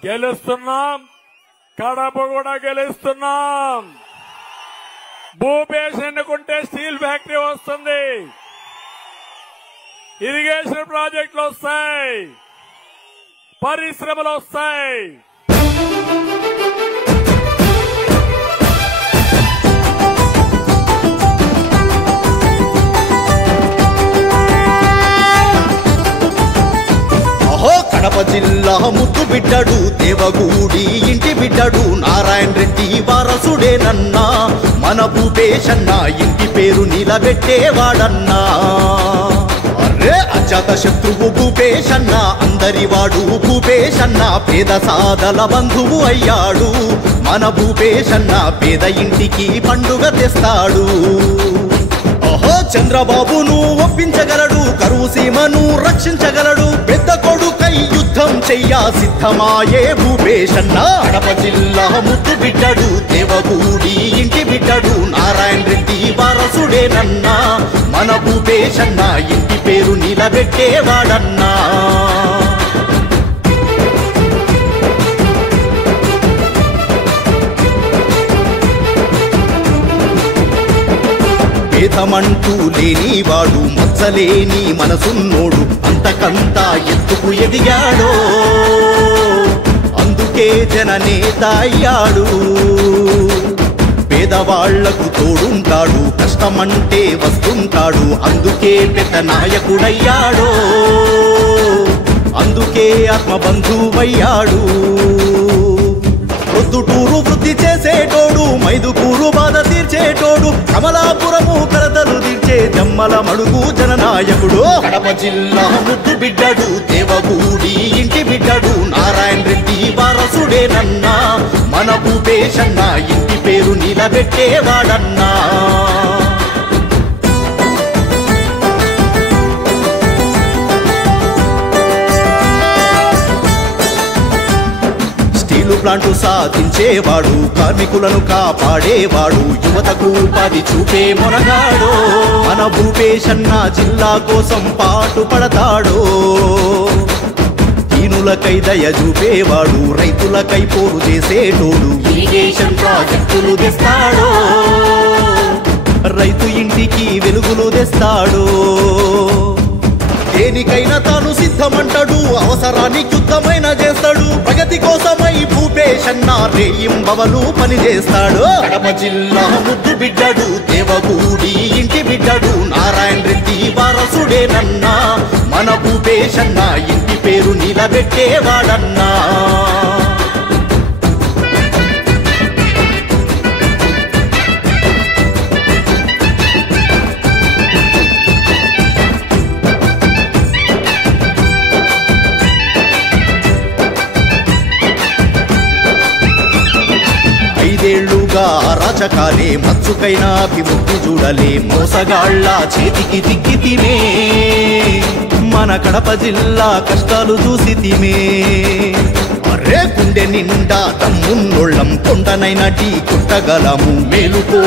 గెలుస్తున్నాం, కడప కూడా గెలుస్తున్నాం. Bhupesh ఎన్నుకుంటే steel factory వస్తుంది, irrigation ప్రాజెక్టులు వస్తాయి, పరిశ్రమలు వస్తాయి. కడప జిల్లా ముద్దు బిడ్డడు దేవగూడి ఇంటి బిడ్డడు నారాయణ రెడ్డి వారసుడేనన్నా. మన భూపేశన్న ఇంటి పేరు నిలబెట్టేవాడన్నా. అరే అజాత శత్రువు భూపేశన్న, అందరివాడు భూపేశన్న, పేద సాదల బంధువు అయ్యాడు. మన భూపేశన్న పేద ఇంటికి పండుగ తెస్తాడు. చంద్రబాబును ఒప్పించగలడు, కరువు సీమను రక్షించగలడు. పెద్ద కొడుకై యుద్ధం చెయ్య సిద్ధమాయే భూపేశన్న. కడప జిల్లా ముద్దు బిడ్డడు దేవగూడి ఇంటి బిడ్డడు నారాయణ రెడ్డి వారసుడేనన్నా. మన భూపేశన్న ఇంటి పేరు నిలబెట్టేవాడన్నా. భేదమంటూ లేనివాడు, మచ్చలేని మనసున్నోడు, అంతకంతా ఎత్తుకు ఎదిగాడో, అందుకే జననేత అయ్యాడు. పేదవాళ్లకు తోడుంటాడు, కష్టమంటే వస్తుంటాడు, అందుకే పెద్ద నాయకుడయ్యాడో, అందుకే ఆత్మబంధువయ్యాడు. ప్రొద్దుటూరు వృద్ధి చేసేటోడు, మైదుకూరు బాధ తీర్చేటోడు, కమలాపురము కరతలు తీర్చే జమ్మల మడుగు జననాయకుడు. కడప జిల్లా ముద్దు బిడ్డడు దేవగూడి ఇంటి బిడ్డడు నారాయణ రెడ్డి వారసుడేనన్నా. మన భూపేశన్న ఇంటి పేరు నిలబెట్టేవాడన్నా. ప్లాంటు సాధించేవాడు, కార్మికులను కాపాడేవాడు, యువతకు ఉపాధి చూపే మొనగాడు. మన భూపేశన్న జిల్లా కోసం పాటు పడతాడు. దీనులకై దయ చూపేవాడు, రైతులకై పోరు చేసేటోడు, ఇరిగేషన్ ప్రాజెక్టులు తెస్తాడు, రైతు ఇంటికి వెలుగులు తెస్తాడు. దేనికైనా తాను సిద్ధమంటాడు, అవసరానికి యుద్ధమైన చేస్తాడు. ప్రగతి కోసమై భూపేశన్న రేయింబవలు పనిచేస్తాడు. కడప జిల్లా ముద్దు బిడ్డడు దేవగూడి ఇంటి బిడ్డడు నారాయణ రెడ్డి వారసుడేనన్నా. మన భూపేశన్న ఇంటి పేరు నిలబెట్టేవాడన్నా. ఐదేళ్లుగా రాజకాలే, మచ్చుకైనా అభివృద్ధి చూడలే, మోసగాళ్ల చేతికి దిక్కితిమే. మన కడప జిల్లా కష్టాలు చూసితిమే. అరే గుండె నిండా తమ్మున్నోళ్ళం, కొండనైనా ఢీ కొట్టగలము, మేలుకో.